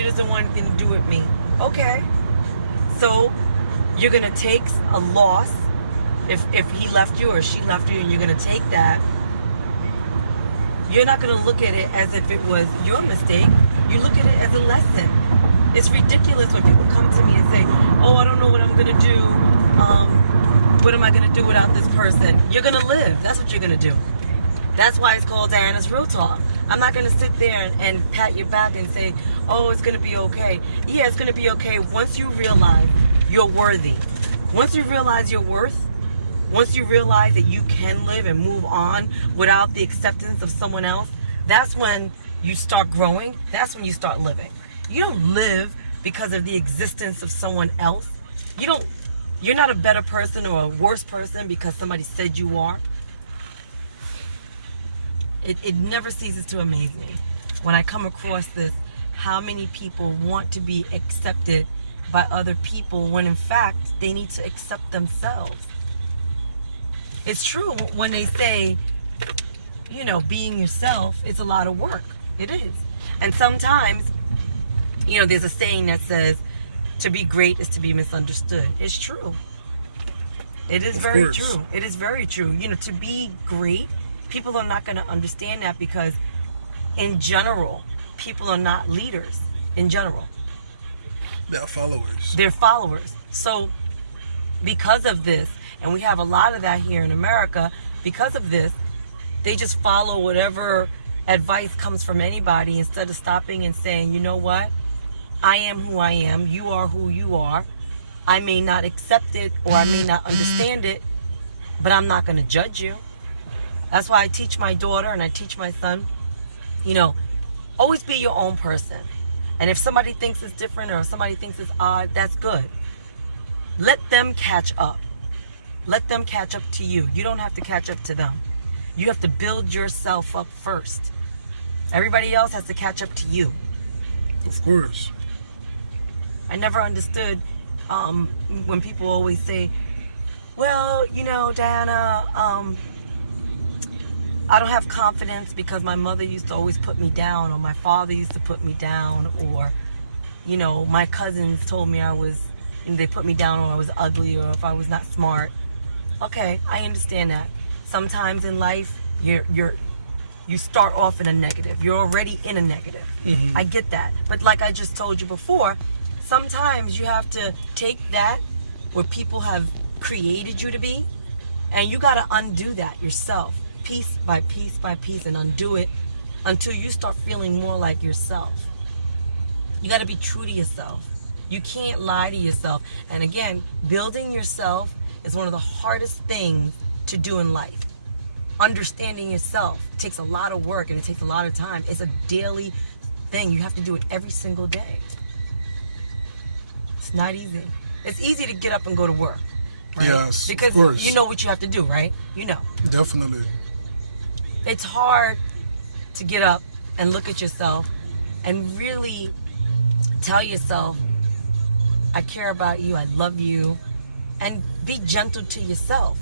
She doesn't want anything to do with me. Okay. So you're going to take a loss if he left you or she left you, and you're going to take that. You're not going to look at it as if it was your mistake. You look at it as a lesson. It's ridiculous when people come to me and say, oh, I don't know what I'm going to do. What am I going to do without this person? You're going to live. That's what you're going to do. That's why it's called Diana's Real Talk. I'm not going to sit there and pat your back and say, oh, it's going to be okay. Yeah, it's going to be okay once you realize you're worthy. Once you realize your worth, once you realize that you can live and move on without the acceptance of someone else, that's when you start growing. That's when you start living. You don't live because of the existence of someone else. You're not a better person or a worse person because somebody said you are. It never ceases to amaze me when I come across this, how many people want to be accepted by other people when in fact they need to accept themselves. It's true when they say, being yourself, it's a lot of work. It is. And sometimes, there's a saying that says, to be great is to be misunderstood. It's true. It is very true. It is very true. To be great, people are not going to understand that because, in general, people are not leaders. In general, they're followers. They're followers. So, because of this, and we have a lot of that here in America, because of this, they just follow whatever advice comes from anybody instead of stopping and saying, you know what? I am who I am. You are who you are. I may not accept it or I may not understand it, but I'm not going to judge you. That's why I teach my daughter and I teach my son, always be your own person. And if somebody thinks it's different or if somebody thinks it's odd, that's good. Let them catch up. Let them catch up to you. You don't have to catch up to them. You have to build yourself up first. Everybody else has to catch up to you. Of course. I never understood when people always say, well, Diana, I don't have confidence because my mother used to always put me down, or my father used to put me down, or, my cousins told me they put me down or I was ugly or if I was not smart. Okay, I understand that. Sometimes in life, you start off in a negative. You're already in a negative. Mm-hmm. I get that. But like I just told you before, sometimes you have to take that where people have created you to be, and you got to undo that yourself, piece by piece by piece, and undo it until you start feeling more like yourself. You got to be true to yourself. You can't lie to yourself. And again, building yourself is one of the hardest things to do in life. Understanding yourself takes a lot of work and it takes a lot of time. It's a daily thing. You have to do it every single day. It's not easy. It's easy to get up and go to work. Right? Yes, because of course. you know what you have to do, right? Definitely. It's hard to get up and look at yourself and really tell yourself, I care about you, I love you, and be gentle to yourself.